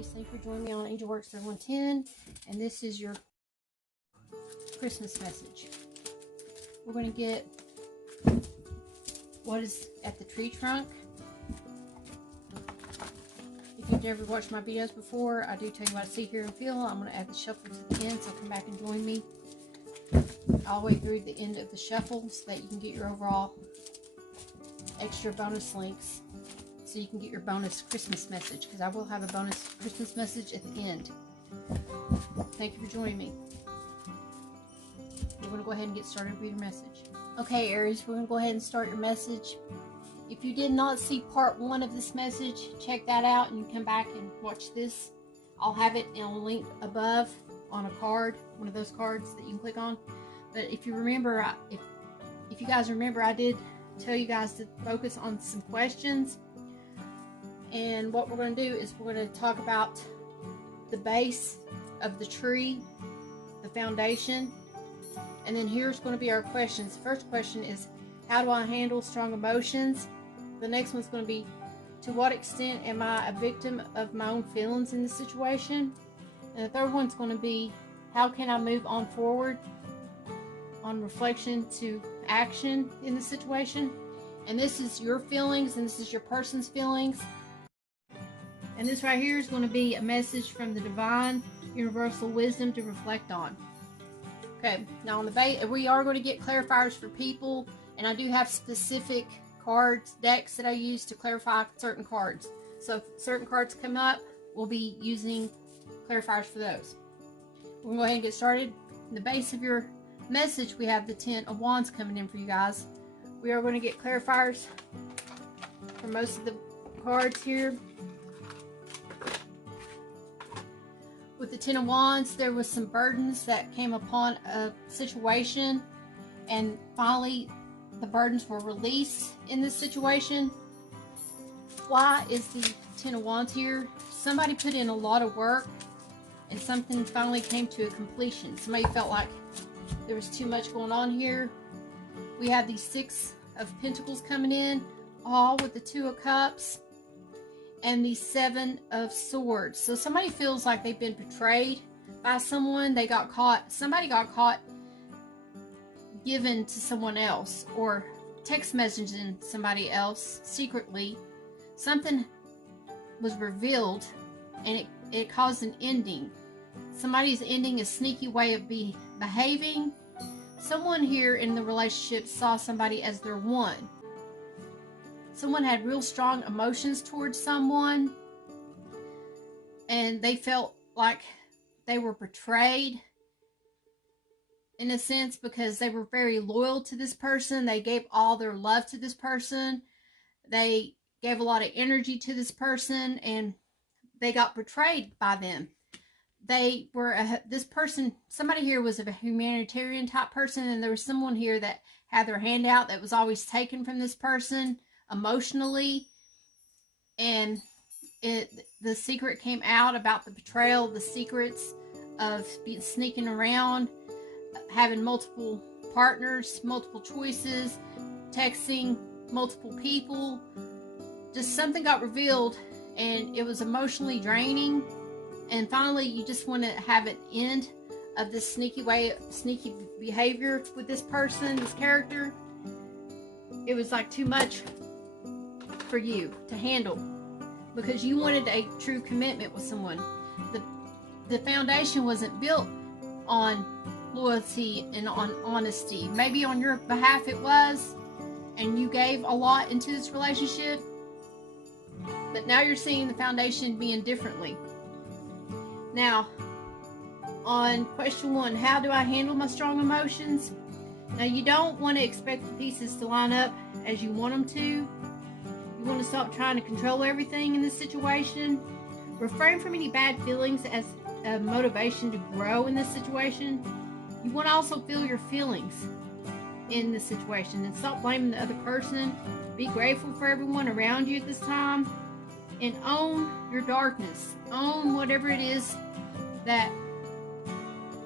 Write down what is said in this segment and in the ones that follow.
Aries, thank you for joining me on Angel Works 3110, and this is your Christmas message. We're going to get what is at the tree trunk. If you've never watched my videos before, I do tell you what I see, hear, and feel. I'm going to add the shuffle to the end, so come back and join me all the way through the end of the shuffle so that you can get your overall extra bonus links, so you can get your bonus Christmas message, because I will have a bonus Christmas message at the end. Thank you for joining me. We're going to go ahead and get started with your message. Okay, Aries, we're going to go ahead and start your message. If you did not see part 1 of this message, check that out and you come back and watch this. I'll have it in a link above on a card, one of those cards that you can click on. But if you remember, if you guys remember, I did tell you guys to focus on some questions. And what we're going to do is we're going to talk about the base of the tree, the foundation, and then here's going to be our questions. The first question is, how do I handle strong emotions? The next one's going to be, to what extent am I a victim of my own feelings in this situation? And the third one's going to be, how can I move on forward on reflection to action in the situation? And this is your feelings, and this is your person's feelings. And this right here is going to be a message from the divine universal wisdom to reflect on. Okay, now on the base, we are going to get clarifiers for people, and I do have specific cards, decks that I use to clarify certain cards. So if certain cards come up, we'll be using clarifiers for those. We're going to go ahead and get started. In the base of your message, we have the 10 of Wands coming in for you guys. We are going to get clarifiers for most of the cards here. With the 10 of Wands, there was some burdens that came upon a situation, and finally the burdens were released in this situation. Why is the 10 of Wands here? Somebody put in a lot of work and something finally came to a completion. Somebody felt like there was too much going on here. We have the 6 of Pentacles coming in, all with the 2 of Cups and the 7 of Swords. So somebody feels like they've been betrayed by someone. They got caught. Somebody got caught given to someone else, or text messaging somebody else secretly. Something was revealed and it caused an ending. Somebody's ending a sneaky way of behaving. Someone here in the relationship saw somebody as their one. Someone had real strong emotions towards someone, and they felt like they were betrayed in a sense, because they were very loyal to this person. They gave all their love to this person. They gave a lot of energy to this person, and they got betrayed by them. They were this person, somebody here was a humanitarian type person, and there was someone here that had their hand out that was always taken from this person emotionally, and the secret came out about the betrayal, the secrets of sneaking around, having multiple partners, multiple choices, texting multiple people. Just something got revealed, and it was emotionally draining. And finally, you just want to have an end of this sneaky behavior with this person, this character. It was like too much for you to handle, because you wanted a true commitment with someone. The foundation wasn't built on loyalty and on honesty. Maybe on your behalf it was, and you gave a lot into this relationship, but now you're seeing the foundation being differently. Now, on question 1, how do I handle my strong emotions? Now, you don't want to expect the pieces to line up as you want them to. You want to stop trying to control everything in this situation. Refrain from any bad feelings as a motivation to grow in this situation. You want to also feel your feelings in this situation, and stop blaming the other person. Be grateful for everyone around you at this time, and own your darkness. Own whatever it is that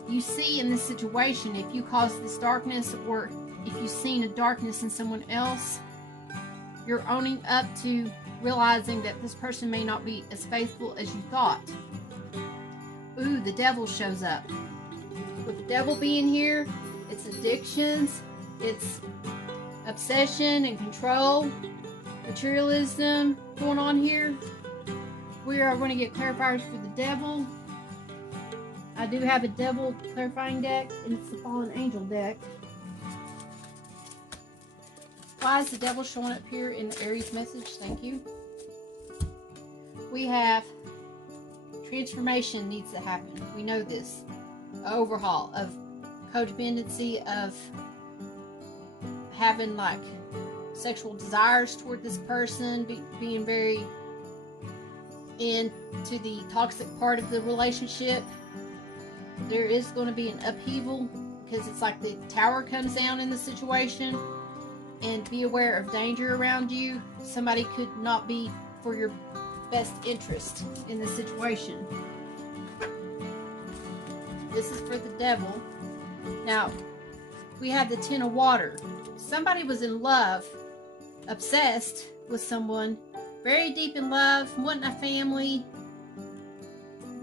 you see in this situation. If you caused this darkness, or if you've seen a darkness in someone else, you're owning up to realizing that this person may not be as faithful as you thought. Ooh, the devil shows up. With the devil being here, it's addictions, it's obsession and control, materialism going on here. We are going to get clarifiers for the devil. I do have a devil clarifying deck, and it's the fallen angel deck. Why is the devil showing up here in the Aries message? Thank you. We have transformation needs to happen. We know this. Overhaul of codependency, of having like sexual desires toward this person, being very into the toxic part of the relationship. There is going to be an upheaval because it's like the tower comes down in the situation. And be aware of danger around you. Somebody could not be for your best interest in this situation. This is for the devil. Now, we have the Ten of Water. Somebody was in love, obsessed with someone, very deep in love, wanting a family,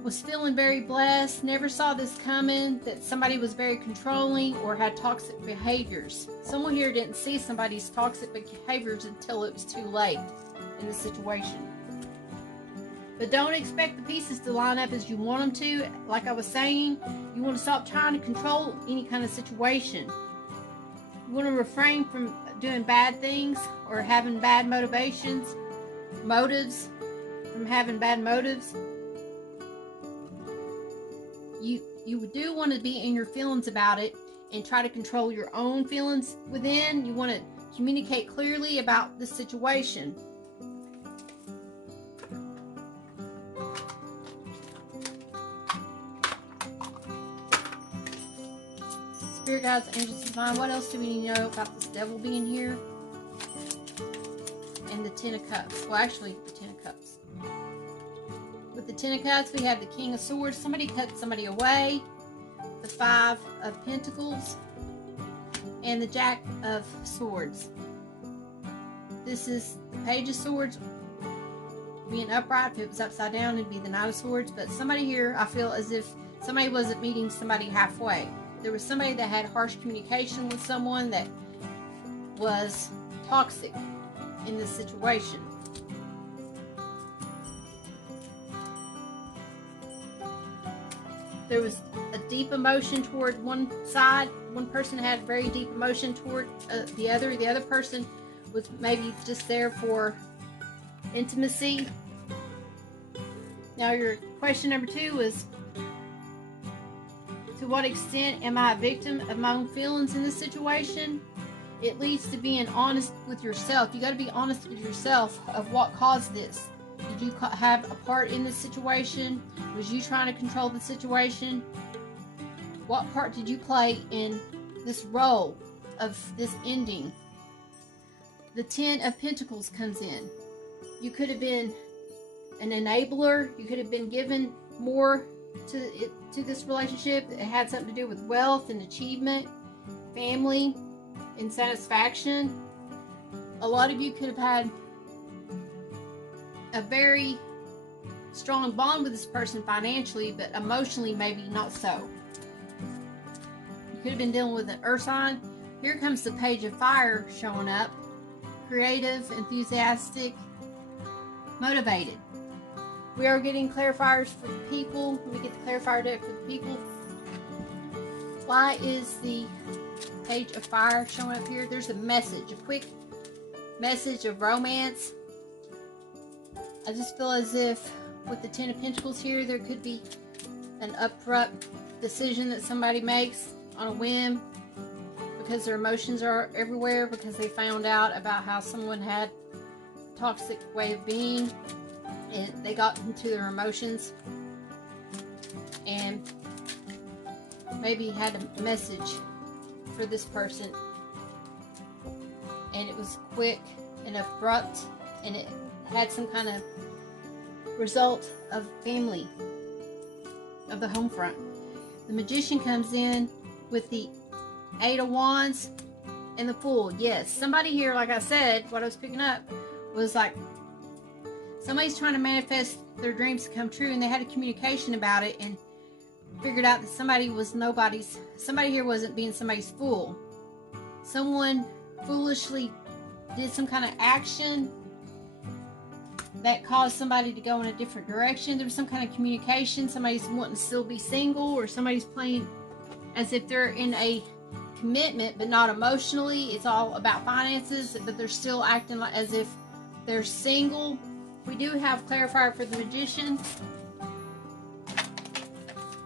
was feeling very blessed, never saw this coming, that somebody was very controlling or had toxic behaviors. Someone here didn't see somebody's toxic behaviors until it was too late in the situation. But don't expect the pieces to line up as you want them to. Like I was saying, you want to stop trying to control any kind of situation. You want to refrain from doing bad things or having bad motives, from having bad motives. You do want to be in your feelings about it and try to control your own feelings within. You want to communicate clearly about the situation. Spirit guides, angels divine. What else do we need to know about this devil being here? And the Ten of Cups. Well, actually, the Ten of Cups. With the Ten of Cups, we have the King of Swords. Somebody cut somebody away. The Five of Pentacles. And the Jack of Swords. This is the Page of Swords. Being upright. If it was upside down, it'd be the Knight of Swords. But somebody here, I feel as if somebody wasn't meeting somebody halfway. There was somebody that had harsh communication with someone that was toxic in this situation. There was a deep emotion toward one side. One person had very deep emotion toward the other. The other person was maybe just there for intimacy. Now your question number 2 is, to what extent am I a victim of my own feelings in this situation? It leads to being honest with yourself. You got to be honest with yourself of what caused this. Did you have a part in this situation? Was you trying to control the situation? What part did you play in this role of this ending? The Ten of Pentacles comes in. You could have been an enabler. You could have been given more to this relationship. It had something to do with wealth and achievement, family, and satisfaction. A lot of you could have had a very strong bond with this person financially, but emotionally maybe not so. You could have been dealing with an earth sign. Here comes the Page of Fire showing up. Creative, enthusiastic, motivated. We are getting clarifiers for the people. Let me get the clarifier deck for the people. Why is the Page of Fire showing up here? There's a message, a quick message of romance. I just feel as if with the Ten of Pentacles here, there could be an abrupt decision that somebody makes on a whim because their emotions are everywhere, because they found out about how someone had a toxic way of being and they got into their emotions and maybe had a message for this person, and it was quick and abrupt, and it had some kind of result of family, of the home front. The Magician comes in with the Eight of Wands and the Fool. Yes, somebody here, like I said, what I was picking up was like Somebody's trying to manifest their dreams to come true, and they had a communication about it and figured out that somebody here wasn't being somebody's fool. Someone foolishly did some kind of action that caused somebody to go in a different direction. There was some kind of communication. Somebody's wanting to still be single, or somebody's playing as if they're in a commitment, but not emotionally. It's all about finances, but they're still acting like as if they're single. We do have clarifier for the Magician.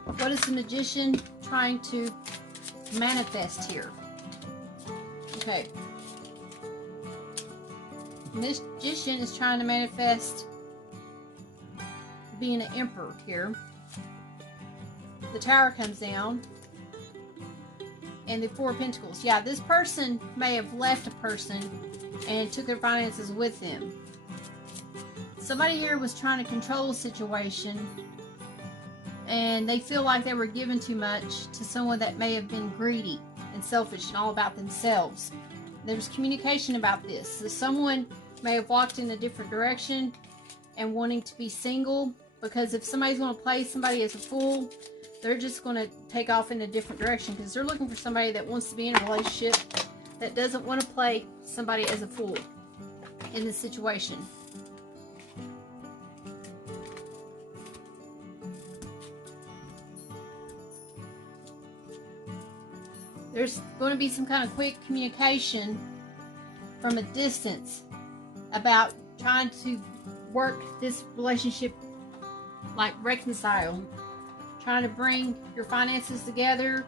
What is the Magician trying to manifest here? Okay. Magician is trying to manifest being an emperor here. The Tower comes down. And the Four of Pentacles. Yeah, this person may have left a person and took their finances with them. Somebody here was trying to control the situation, and they feel like they were giving too much to someone that may have been greedy and selfish and all about themselves. There's communication about this. So someone may have walked in a different direction and wanting to be single, because if somebody's going to play somebody as a fool, they're just going to take off in a different direction, because they're looking for somebody that wants to be in a relationship, that doesn't want to play somebody as a fool in this situation. There's going to be some kind of quick communication from a distance about trying to work this relationship, like reconcile, trying to bring your finances together,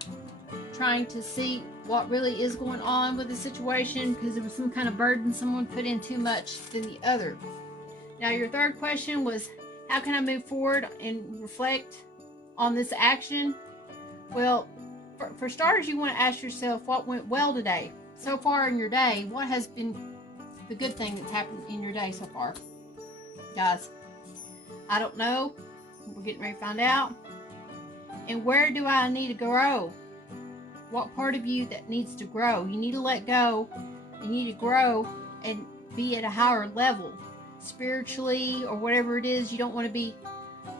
trying to see what really is going on with the situation, because there was some kind of burden someone put in too much than the other. Now, your third question was, how can I move forward and reflect on this action? Well, for starters, you want to ask yourself what went well today. So far in your day, what has been the good thing that's happened in your day so far? Guys, I don't know. We're getting ready to find out. And where do I need to grow? What part of you that needs to grow? You need to let go. You need to grow and be at a higher level spiritually, or whatever it is. You don't want to be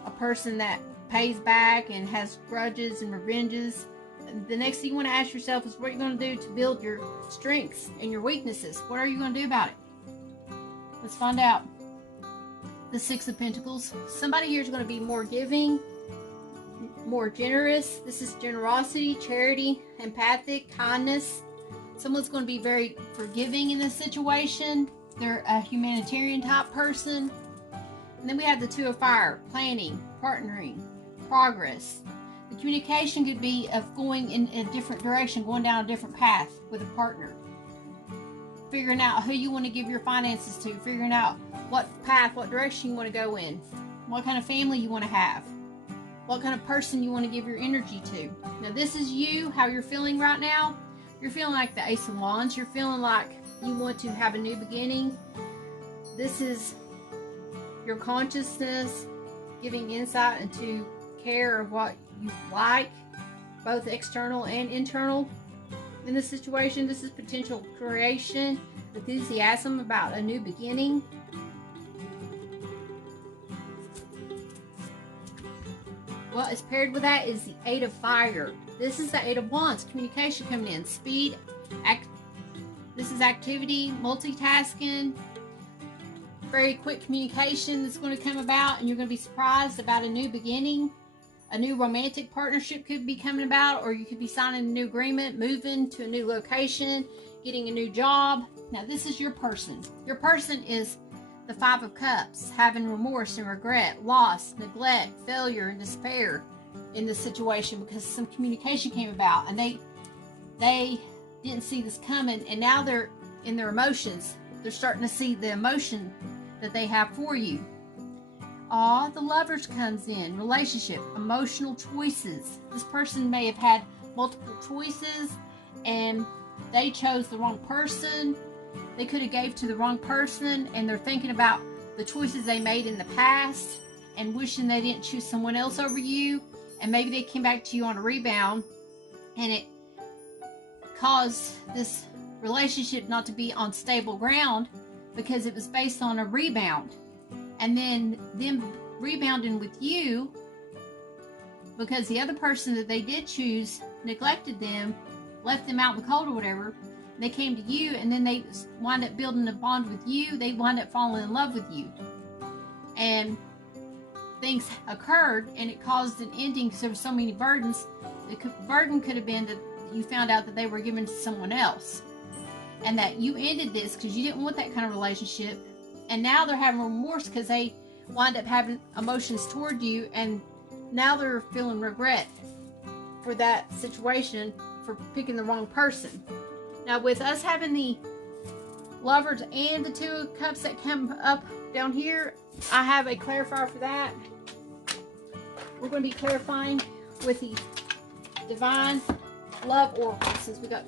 a person that pays back and has grudges and revenges. The next thing you want to ask yourself is, what are you going to do to build your strengths and your weaknesses? What are you going to do about it? Let's find out. The Six of Pentacles. Somebody here is going to be more giving, more generous. This is generosity, charity, empathic, kindness. Someone's going to be very forgiving in this situation. They're a humanitarian type person. And then we have the Two of Fire, planning, partnering, progress. The communication could be of going in a different direction, going down a different path with a partner. Figuring out who you want to give your finances to, figuring out what path, what direction you want to go in, what kind of family you want to have, what kind of person you want to give your energy to. Now, this is you, how you're feeling right now. You're feeling like the Ace of Wands. You're feeling like you want to have a new beginning. This is your consciousness giving insight into care of what you like, both external and internal. In this situation, this is potential creation, enthusiasm about a new beginning. What is paired with that is the Eight of Fire. This is the Eight of Wands, communication coming in, speed, this is activity, multitasking, very quick communication that's going to come about, and you're going to be surprised about a new beginning. A new romantic partnership could be coming about, or you could be signing a new agreement, moving to a new location, getting a new job. Now, this is your person. Your person is the Five of Cups, having remorse and regret, loss, neglect, failure, and despair in this situation, because some communication came about and they didn't see this coming, and now they're in their emotions. They're starting to see the emotion that they have for you. The Lovers comes in. Relationship, emotional choices. This person may have had multiple choices and they chose the wrong person. They could have gave to the wrong person, and they're thinking about the choices they made in the past and wishing they didn't choose someone else over you. And maybe they came back to you on a rebound, and it caused this relationship not to be on stable ground because it was based on a rebound. and then them rebounding with you because the other person that they did choose neglected them, left them out in the cold or whatever. They came to you, and then they wind up building a bond with you. They wind up falling in love with you, and things occurred, and it caused an ending because there were so many burdens. The burden could have been that you found out that they were given to someone else, and that you ended this because you didn't want that kind of relationship. And now they're having remorse because they wind up having emotions toward you, and now they're feeling regret for that situation, for picking the wrong person. Now, with us having the Lovers and the Two of Cups that come up down here, I have a clarifier for that. We're going to be clarifying with the Divine Love Oracle, since we got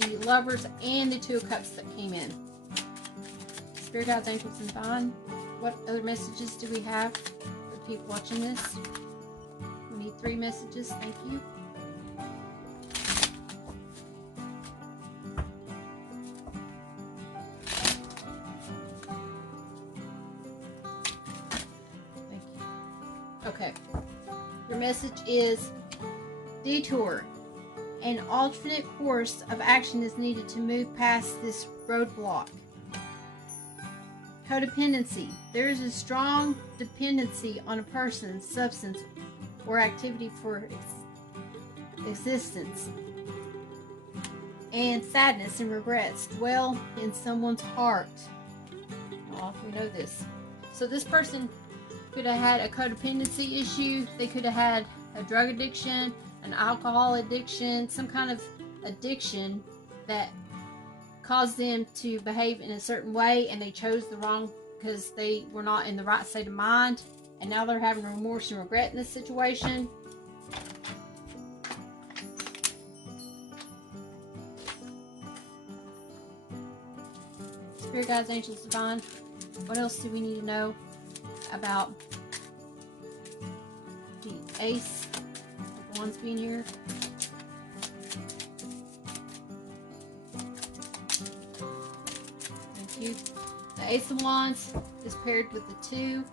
the Lovers and the Two of Cups that came in. Spirit guides, angels, and divine. What other messages do we have for people watching this? We need 3 messages. Thank you. Thank you. Okay. Your message is detour. An alternate course of action is needed to move past this roadblock. Codependency. There is a strong dependency on a person, substance, or activity for existence. And sadness and regrets dwell in someone's heart. Oh, we know this. So this person could have had a codependency issue. They could have had a drug addiction, an alcohol addiction, some kind of addiction that caused them to behave in a certain way, and they chose the wrong because they were not in the right state of mind, and now they're having remorse and regret in this situation. Spirit guides, angels, divine. What else do we need to know about the Ace of Wands being here? The Ace of Wands is paired with the 2.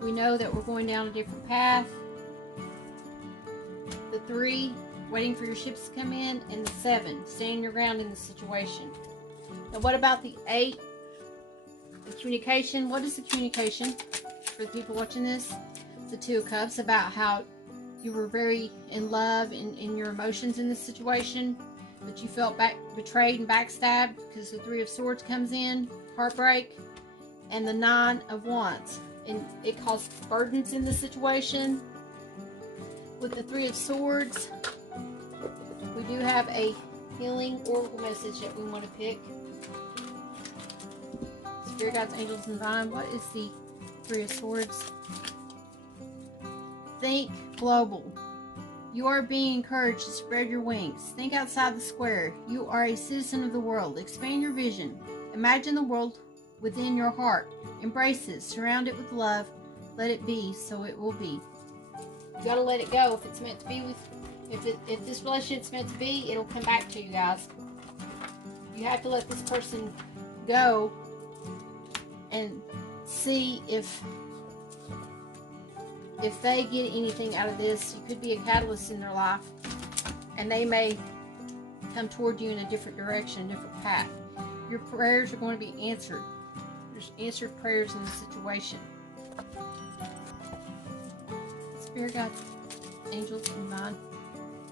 We know that we're going down a different path. The 3, waiting for your ships to come in, and the 7, standing your ground in the situation. Now, what about the 8? The communication. What is the communication for the people watching this? The 2 of Cups, about how you were very in love in your emotions in this situation, but you felt betrayed and backstabbed because the 3 of Swords comes in, heartbreak, and the 9 of Wands, and it caused burdens in the situation. With the 3 of Swords, we do have a healing oracle message that we want to pick. Spirit guides, angels, and divine. What is the 3 of Swords? Think global. You are being encouraged to spread your wings. Think outside the square. You are a citizen of the world. Expand your vision. Imagine the world within your heart. Embrace it. Surround it with love. Let it be, so it will be. You gotta let it go. If it's meant to be with, if this relationship's meant to be, it'll come back to you guys. You have to let this person go and see if they get anything out of this. You could be a catalyst in their life, and they may come toward you in a different direction, a different path. Your prayers are going to be answered. There's answered prayers in this situation. Spirit guides, angels, and divine.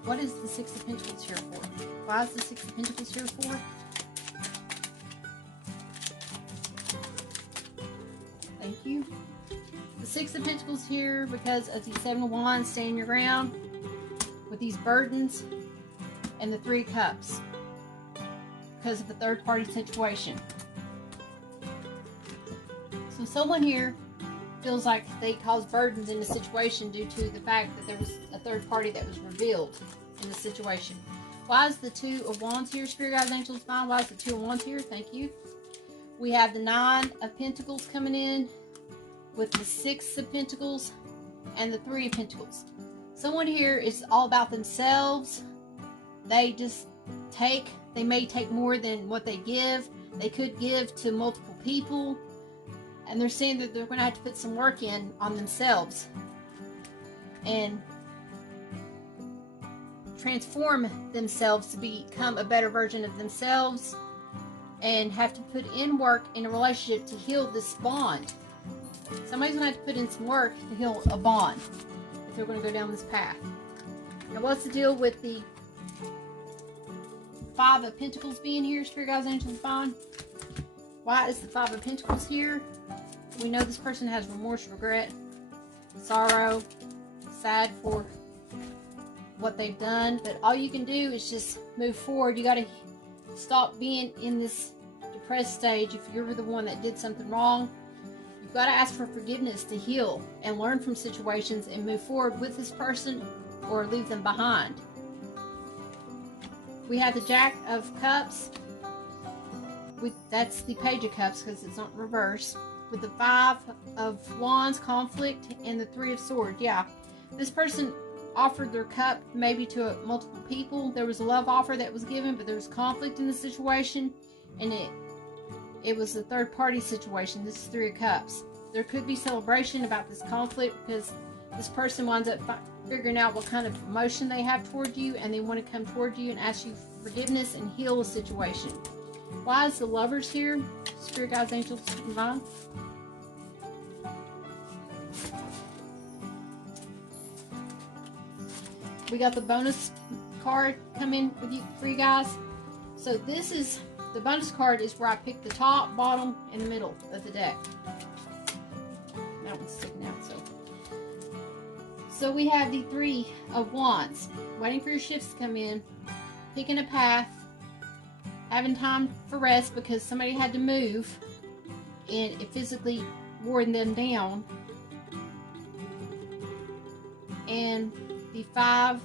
What is the 6 of Pentacles here for? Why is the 6 of Pentacles here for? Thank you. The 6 of Pentacles here because of the 7 of Wands, standing your ground with these burdens, and the 3 of Cups because of the third party situation. So someone here feels like they caused burdens in the situation due to the fact that there was a third party that was revealed in the situation. Why is the 2 of Wands here, Spirit guides, angels, divine? Why is the 2 of Wands here? Thank you. We have the 9 of Pentacles coming in with the 6 of Pentacles and the 3 of Pentacles. Someone here is all about themselves. They just they may take more than what they give. They could give to multiple people. And they're saying that they're going to have to put some work in on themselves and transform themselves to become a better version of themselves, and have to put in work in a relationship to heal this bond. Somebody's going to have to put in some work to heal a bond if they're going to go down this path. Now, what's the deal with the Five of Pentacles being here, Spirit Guides, Angels, Divine? Why is the Five of Pentacles here? We know this person has remorse, regret, sorrow, sad for what they've done, but all you can do is just move forward. You got to stop being in this depressed stage. If you're the one that did something wrong, you've got to ask for forgiveness to heal and learn from situations and move forward with this person or leave them behind. We have the Jack of Cups. That's the Page of Cups because it's not in reverse. With the Five of Wands, conflict, and the Three of Swords. Yeah, this person offered their cup maybe to multiple people. There was a love offer that was given, but there was conflict in the situation, and it was a third party situation. This is Three of Cups. There could be celebration about this conflict because this person winds up figuring out what kind of emotion they have toward you, and they want to come toward you and ask you for forgiveness and heal a situation. Why is the Lovers here? Spirit Guides, Angels, Divine. We got the bonus card coming with you for you guys. So this is, the bonus card is where I pick the top, bottom, and the middle of the deck. That one's sticking out, so we have the Three of Wands. Waiting for your shifts to come in, picking a path, having time for rest because somebody had to move and it physically wore them down. And the Five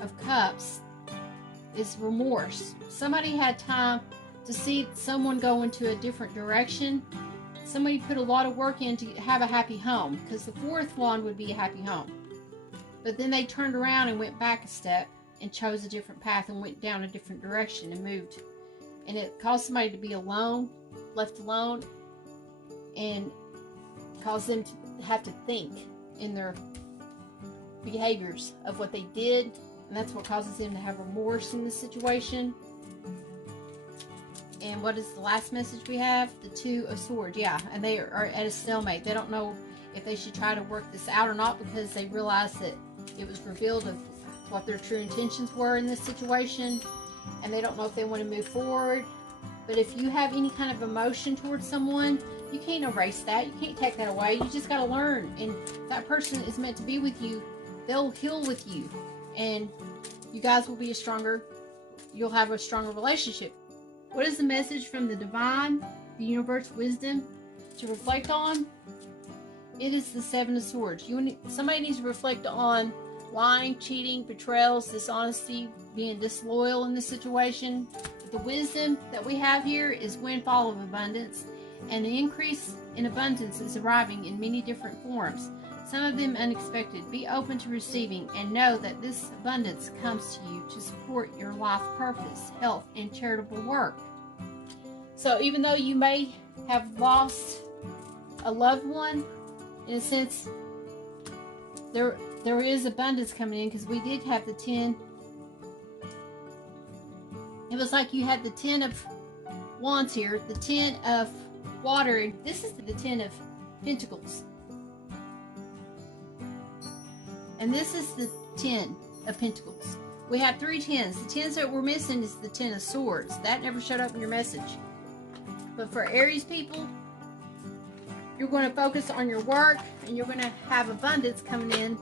of Cups is remorse. Somebody had time to see someone go into a different direction. Somebody put a lot of work in to have a happy home, because the fourth one would be a happy home. But then they turned around and went back a step and chose a different path and went down a different direction and moved. And it caused somebody to be alone, left alone, and caused them to have to think in their behaviors of what they did, and that's what causes them to have remorse in this situation. And what is the last message we have? The Two of Swords. Yeah, and they are at a stalemate. They don't know if they should try to work this out or not, because they realize that it was revealed of what their true intentions were in this situation, and they don't know if they want to move forward. But if you have any kind of emotion towards someone, you can't erase that. You can't take that away. You just got to learn. And if that person is meant to be with you, they'll heal with you, and you guys will be you'll have a stronger relationship. What is the message from the Divine, the Universe, Wisdom to reflect on? It is the Seven of Swords. Somebody needs to reflect on lying, cheating, betrayals, dishonesty, being disloyal in this situation. But the wisdom that we have here is windfall of abundance, and the increase in abundance is arriving in many different forms, some of them unexpected. Be open to receiving and know that this abundance comes to you to support your life purpose, health, and charitable work. So even though you may have lost a loved one, in a sense, there is abundance coming in, because we did have the 10. It was like you had the 10 of Wands here, the 10 of water, and this is the 10 of Pentacles. And this is the 10 of Pentacles. We have 3 10s. The 10s that we're missing is the 10 of Swords. That never showed up in your message. But for Aries people, you're going to focus on your work, and you're going to have abundance coming in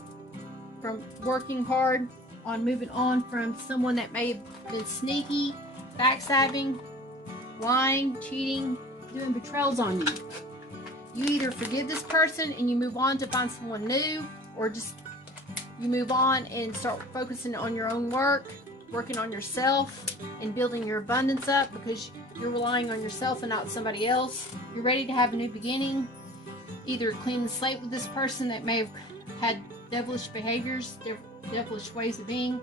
from working hard on moving on from someone that may have been sneaky, backstabbing, lying, cheating, doing betrayals on you. You either forgive this person and you move on to find someone new, or just you move on and start focusing on your own work, working on yourself, and building your abundance up, because you're relying on yourself and not somebody else. You're ready to have a new beginning. Either clean the slate with this person that may have had devilish behaviors, devilish ways of being,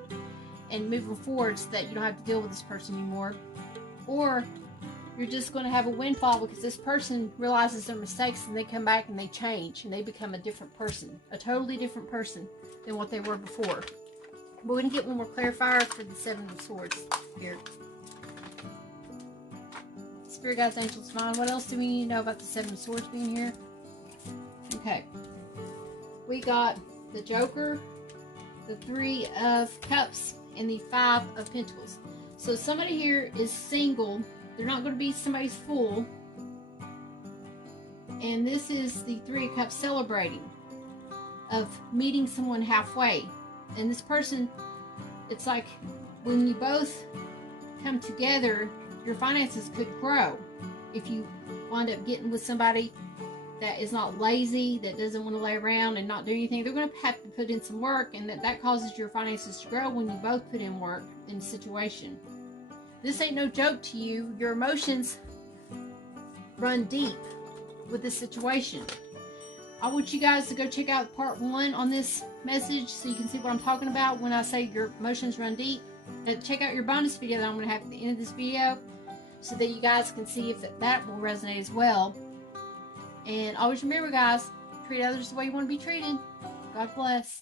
and moving forward so that you don't have to deal with this person anymore. Or you're just going to have a windfall because this person realizes their mistakes and they come back and they change and they become a different person, a totally different person than what they were before. We're going to get one more clarifier for the Seven of Swords here. Spirit guides, angels, divine. What else do we need to know about the Seven of Swords being here? Okay. We got the Joker, the Three of Cups, and the Five of Pentacles. So somebody here is single. They're not going to be somebody's fool. And this is the Three of Cups celebrating, of meeting someone halfway. And this person, it's like when you both come together, your finances could grow. If you wind up getting with somebody that is not lazy, that doesn't want to lay around and not do anything, they're going to have to put in some work, and that causes your finances to grow when you both put in work in a situation. This ain't no joke to you. Your emotions run deep with this situation. I want you guys to go check out part 1 on this message so you can see what I'm talking about when I say your emotions run deep. Check out your bonus video that I'm going to have at the end of this video so that you guys can see if that will resonate as well. And always remember, guys, treat others the way you want to be treated. God bless.